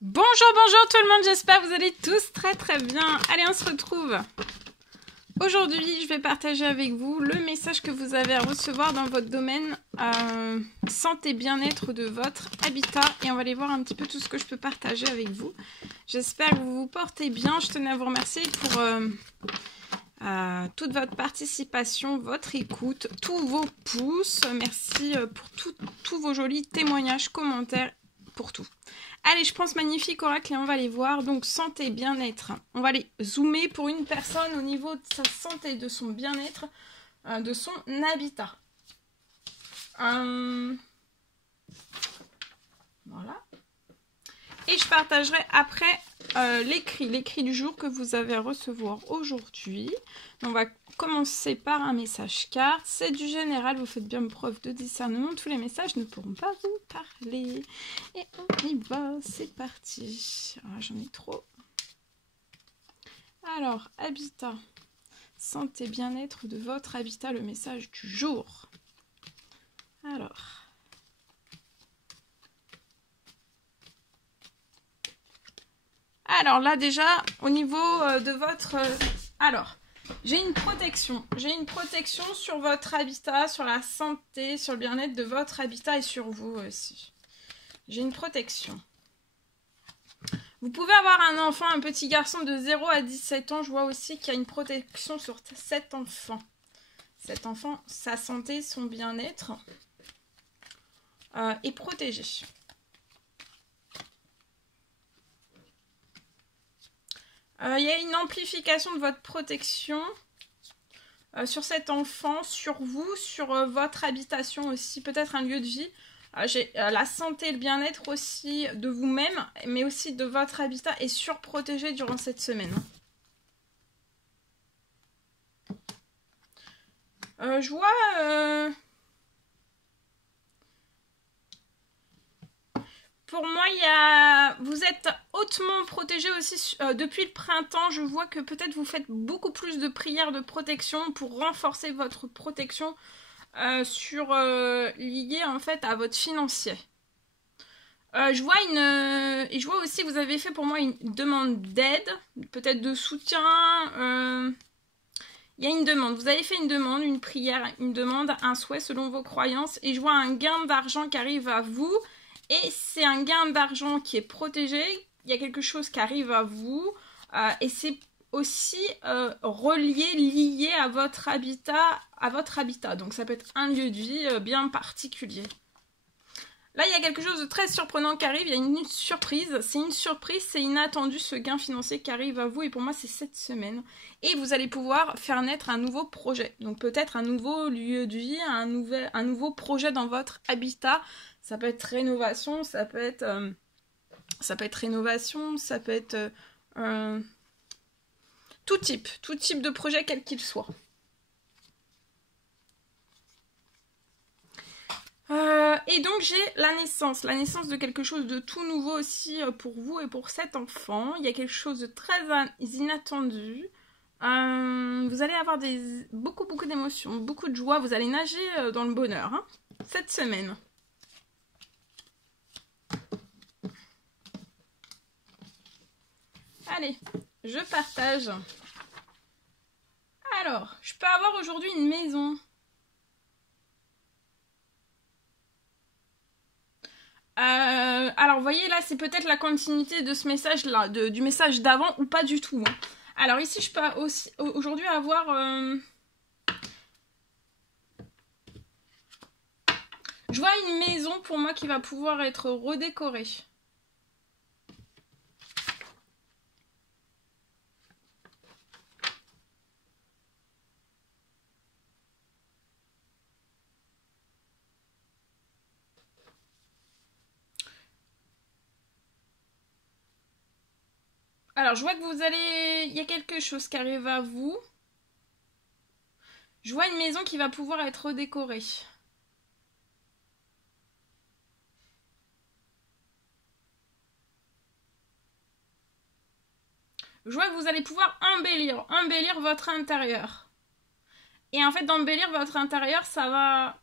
Bonjour tout le monde, j'espère que vous allez tous très bien. Allez, on se retrouve. Aujourd'hui, je vais partager avec vous le message que vous avez à recevoir dans votre domaine santé bien-être de votre habitat. Et on va aller voir un petit peu tout ce que je peux partager avec vous. J'espère que vous vous portez bien. Je tenais à vous remercier pour toute votre participation, votre écoute, tous vos pouces. Merci pour tous vos jolis témoignages, commentaires, pour tout. Allez, je pense magnifique oracle et on va les voir. Donc, santé, bien-être. On va aller zoomer pour une personne au niveau de sa santé, de son bien-être, de son habitat. Voilà. Et je partagerai après l'écrit du jour que vous avez à recevoir aujourd'hui. On va commencer par un message carte. C'est du général, vous faites bien preuve de discernement. Tous les messages ne pourront pas vous parler. Et on y va, c'est parti. J'en ai trop. Alors, habitat. Santé, bien-être de votre habitat, le message du jour. Alors là déjà, au niveau de votre... j'ai une protection. J'ai une protection sur votre habitat, sur la santé, sur le bien-être de votre habitat et sur vous aussi. J'ai une protection. Vous pouvez avoir un enfant, un petit garçon de 0 à 17 ans. Je vois aussi qu'il y a une protection sur cet enfant. Cet enfant, sa santé, son bien-être est protégé. Il y a une amplification de votre protection sur cet enfant, sur vous, sur votre habitation aussi, peut-être un lieu de vie. J'ai la santé et le bien-être aussi de vous-même, mais aussi de votre habitat est surprotégé durant cette semaine. Je vois... Pour moi, vous êtes hautement protégé aussi depuis le printemps. Je vois que peut-être vous faites beaucoup plus de prières de protection pour renforcer votre protection liée en fait à votre financier. Je vois aussi que vous avez fait pour moi une demande d'aide, peut-être de soutien. Il y a une demande. Vous avez fait une demande, une prière, une demande, un souhait selon vos croyances. Et je vois un gain d'argent qui arrive à vous. Et c'est un gain d'argent qui est protégé. Il y a quelque chose qui arrive à vous. Et c'est aussi relié, lié à votre habitat. Donc ça peut être un lieu de vie bien particulier. Là, il y a quelque chose de très surprenant qui arrive. Il y a une surprise. C'est une surprise, c'est inattendu ce gain financier qui arrive à vous. Et pour moi, c'est cette semaine. Et vous allez pouvoir faire naître un nouveau projet. Donc peut-être un nouveau lieu de vie, un nouveau projet dans votre habitat. Ça peut être rénovation, ça peut être tout type de projet quel qu'il soit. Et donc j'ai la naissance de quelque chose de tout nouveau aussi pour vous et pour cet enfant. Il y a quelque chose de très inattendu. Vous allez avoir beaucoup d'émotions, beaucoup de joie. Vous allez nager dans le bonheur cette semaine. Allez, je partage. Alors, je peux avoir aujourd'hui une maison. Alors, vous voyez, là, c'est peut-être la continuité de ce message-là, du message d'avant, ou pas du tout. Alors, ici, je peux aussi aujourd'hui avoir... Je vois une maison, pour moi, qui va pouvoir être redécorée. Alors, je vois que il y a quelque chose qui arrive à vous. Je vois une maison qui va pouvoir être redécorée. Je vois que vous allez pouvoir embellir votre intérieur. Et en fait, d'embellir votre intérieur, ça va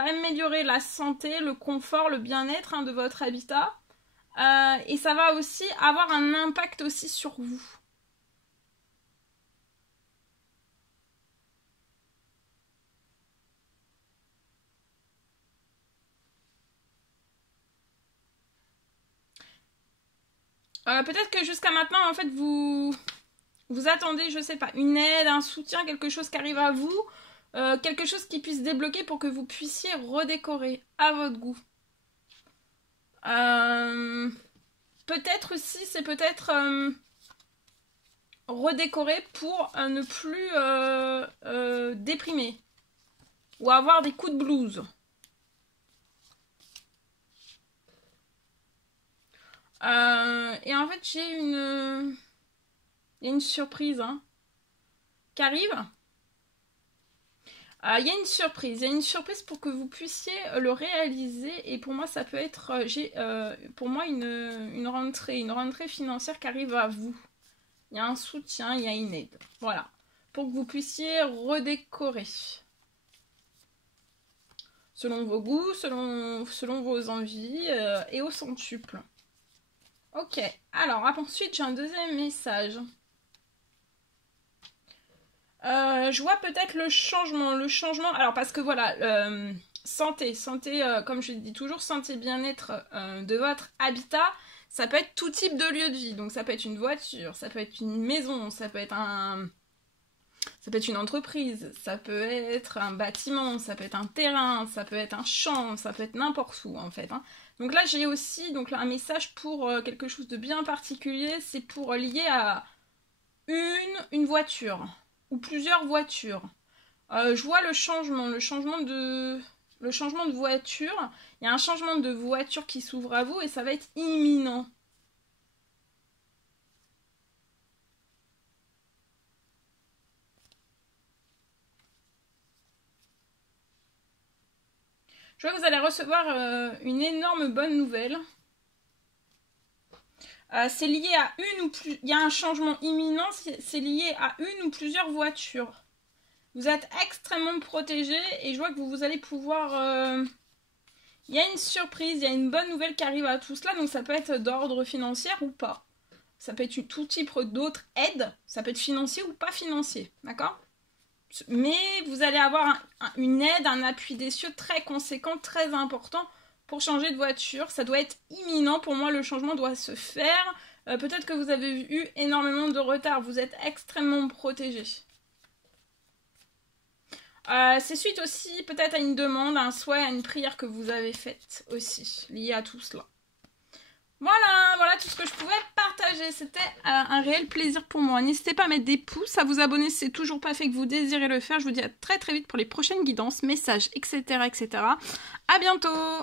améliorer la santé, le confort, le bien-être de votre habitat. et ça va aussi avoir un impact aussi sur vous. Peut-être que jusqu'à maintenant, en fait, vous attendez, je sais pas, une aide, un soutien, quelque chose qui arrive à vous, quelque chose qui puisse débloquer pour que vous puissiez redécorer à votre goût. Peut-être aussi, c'est peut-être redécorer pour ne plus déprimer ou avoir des coups de blues. Et en fait, j'ai une surprise qui arrive. Il y a une surprise pour que vous puissiez le réaliser, et pour moi ça peut être, pour moi une rentrée financière qui arrive à vous. Il y a un soutien, il y a une aide, voilà, pour que vous puissiez redécorer selon vos goûts, selon vos envies et au centuple. Ok, alors ensuite j'ai un deuxième message. Je vois peut-être le changement, alors parce que voilà, santé, comme je dis toujours, santé, bien-être de votre habitat, ça peut être tout type de lieu de vie, donc ça peut être une voiture, ça peut être une maison, ça peut être une entreprise, ça peut être un bâtiment, ça peut être un terrain, ça peut être un champ, ça peut être n'importe où en fait. Donc là j'ai aussi un message pour quelque chose de bien particulier, c'est pour lier à une voiture ou plusieurs voitures. Je vois le changement de voiture. Il y a un changement de voiture qui s'ouvre à vous et ça va être imminent. Je vois que vous allez recevoir une énorme bonne nouvelle. C'est lié à une ou plus... Il y a un changement imminent, c'est lié à une ou plusieurs voitures. Vous êtes extrêmement protégé et je vois que vous allez pouvoir... Il y a une surprise, il y a une bonne nouvelle qui arrive à tout cela, donc ça peut être d'ordre financier ou pas. Ça peut être tout type d'autres aides, ça peut être financier ou pas financier, d'accord ? Mais vous allez avoir une aide, un appui des cieux très conséquent, très important pour changer de voiture. Ça doit être imminent, pour moi le changement doit se faire. Peut-être que vous avez eu énormément de retard, vous êtes extrêmement protégé. C'est suite aussi peut-être à une demande, à un souhait, à une prière que vous avez faite aussi, liée à tout cela. Voilà tout ce que je pouvais partager. C'était un réel plaisir pour moi. N'hésitez pas à mettre des pouces, à vous abonner si c'est toujours pas fait que vous désirez le faire. Je vous dis à très très vite pour les prochaines guidances, messages, etc. À bientôt!